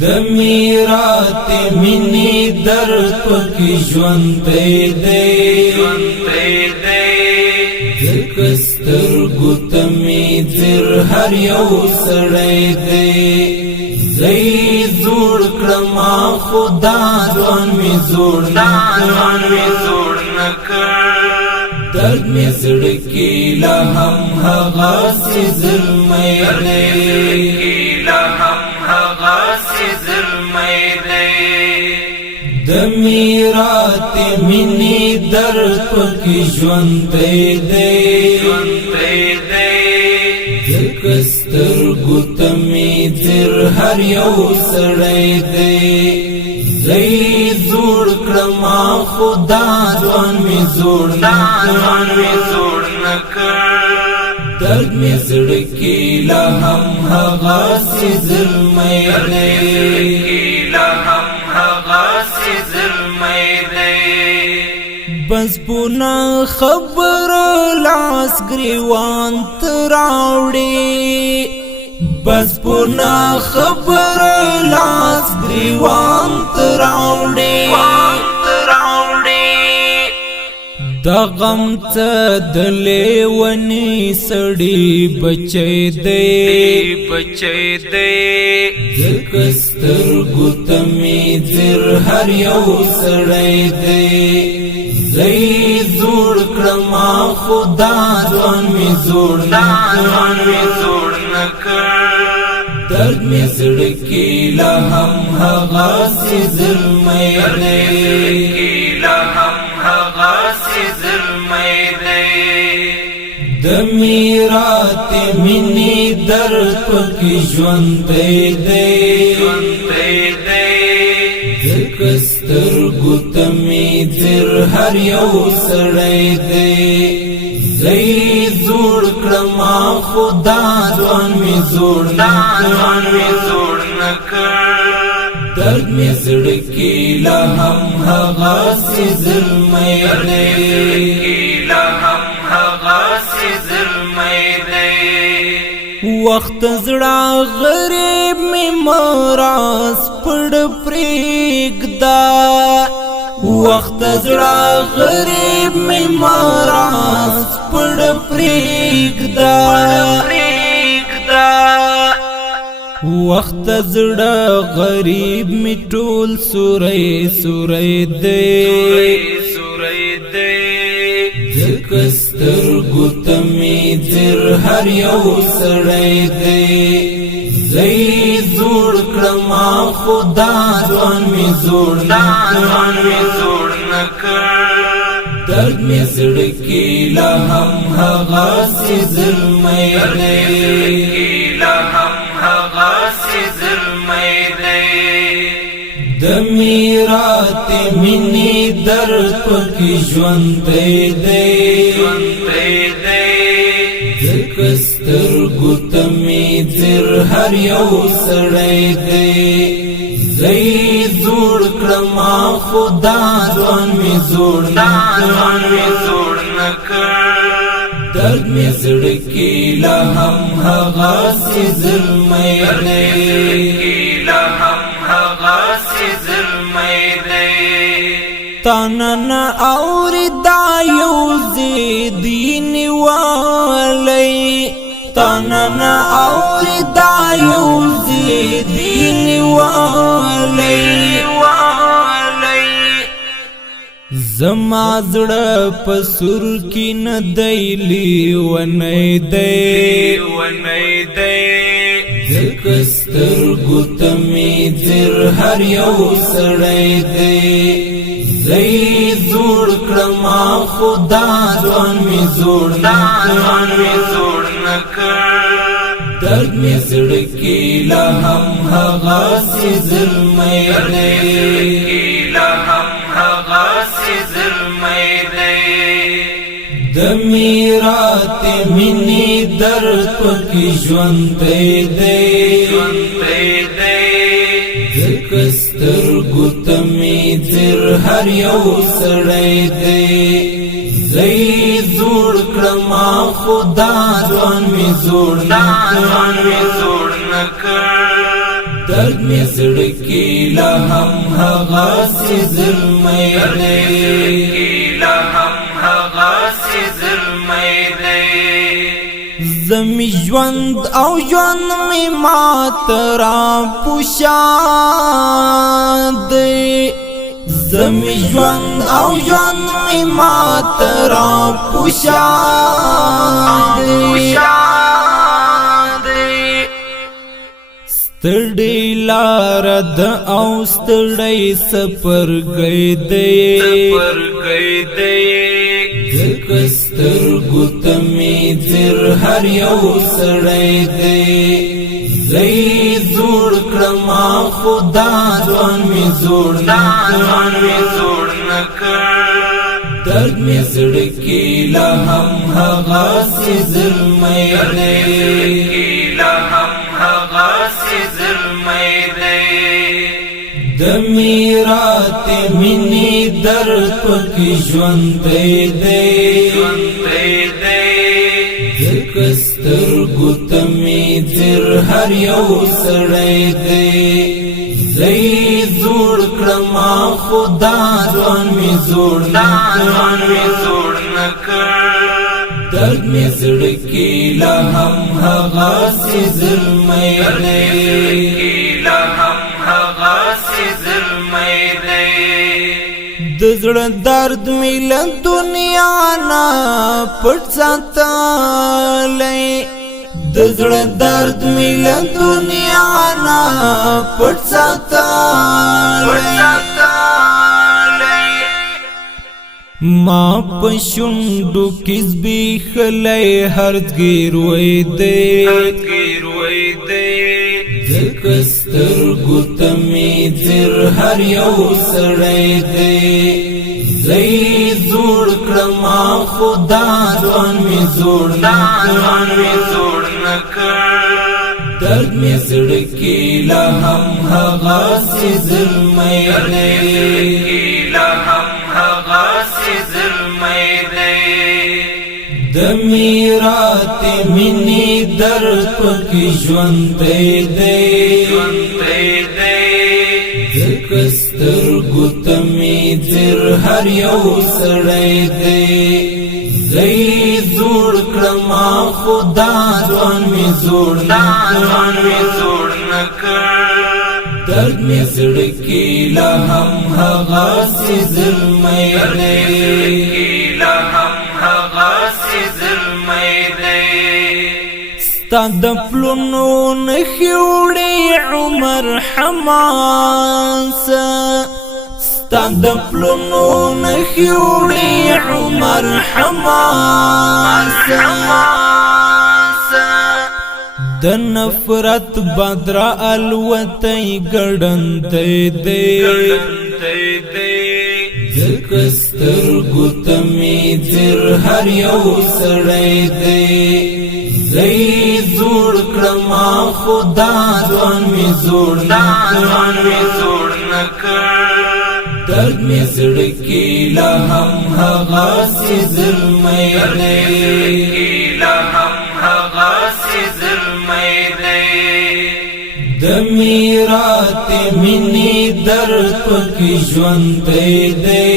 دمیرات منی درد پکی ژوندی دی زکستر گوتمی زر هر یو سړی دی زئی زوړ کړما خدا ځوان می زوړ نکړ درد می زړه کې لا هم هغه سي ظلمي دی دمیرات منی درد پکی ژوندی دی زکستر گوتمی زر هر یو سړی دی زئی زوړ کړما خدا ځوان می زوړ نکړ درد می زړه کې لا هم هغه سي ظلمي دی بس پونا خبر لاس گریوان تراوڑی بس پونا خبر لاس گریوان تراوڑی دا غم تا دلی ونی سڑی بچے دے زکستر گوتمی زر ہر یو سڑی دے زئی زوړ کړما خدا ځوان می زوړ نکړ درد می زړه کې لا هم هغه سي ظلمي دی دمیرات منی درد پکی ژوندی دی زکستر گوتمی زر هر یو سړی دی زئی زوړ کړما خدا ځوان می زوړ نکړ درد می زړه کې لا هم هغه سي ظلمي دی وخت زړه غریب می مراس پړ پرېږدا وخت زړه غریب می مراس پړ پرېږدا وخت زړه غریب می ټول سورې دی زکستر گوتمی زر هر یو سړی دی زئی زوړ کړما خدا ځوان می زوړ نکړ درد می زړه کې لا هم هغه سي ظلمي دی دمیرات منی درد پکی ژوندی دی زکستر گوتمی زر هر یو سړی دی زئی زوړ کړما خدا ځوان می زوړ نکړ درد می زړه کې لا هم هغه سي ظلمي تانن اوری دا یو زیدین والی تانن اوری دا یو زیدین والی زما زړه پسور کی نه دیلی ونی دی زکستر گوتمی زر هر یو سړی دی زئی زوړ کړما خدا ځوان می زوړ نکړ درد می زړه کې لا هم هغه سي ظلمي دی دمیرات منی درد پکی ژوندی دی زکستر گوتمی زر هر یو سړی دی زئی زوړ کړما خدا ځوان می زوړ نکړ درد می زړه کې لا هم هغه سي ظلمي دی زمي ژوند او ژوند می ماترا پوشاند زمي ژوند او ژوند می ماترا پوشاند ستړی لار د او ستړی سفر گئی دی سترګو ته می ځیر هر یو سړی دی زی زوړ کړم خدا ځوان می زوړ نکړ درد می زړه کې لا هم هغه سي ظلمي د میرات منی درد پکې ژوند دی سترګو ته می ځیر هر یو سړی دی زی زوړ کړم خدا ځوان می زوړ نکړ درد می زړه کې لا هم هغه سي ظلمي د زړه درد می له دنیا نه پټ ساتلی د زړه درد می له دنیا نه پټ ساتلی ما پښوندو کې زبېښلی هرځګیر وای دی ځکه سترګو ته می ځیر هر یو سړی دی زی زوړ کړم خدا ځوان می زوړ نکړ درد می زړه کې لا هم هغه سي ظلمي د میرات منی درد پکې ژوند دی ځکه سترګو ته می ځیر هر یو سړی دی زی زوړ کړم خدا ځوان می زوړ نکړ درد می زړه کې لا هم هغه سي ظلمي ستا د پلونو نښې وړې عمر حماسه ستا د پلونو نښې وړې عمر حماسه د نفرت بدره الوتی ګړندی دی ځکه سترګو ته می ځیر هر یو سړی دی زی زوړ کړم خدا ځوان می زوړ نکړ درد می زړه کې لا هم هغه سي ظلمي د میرات منی درد پکې ژوند دی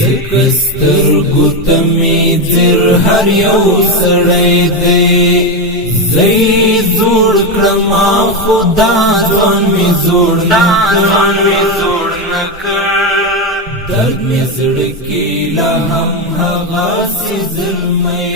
ځکه سترګو ته می ځیر هر یو سړی دی زی زوړ کړم خدا ځوان می زوړ نکړ درد می زړه کې لا هم هغه سي ظلمي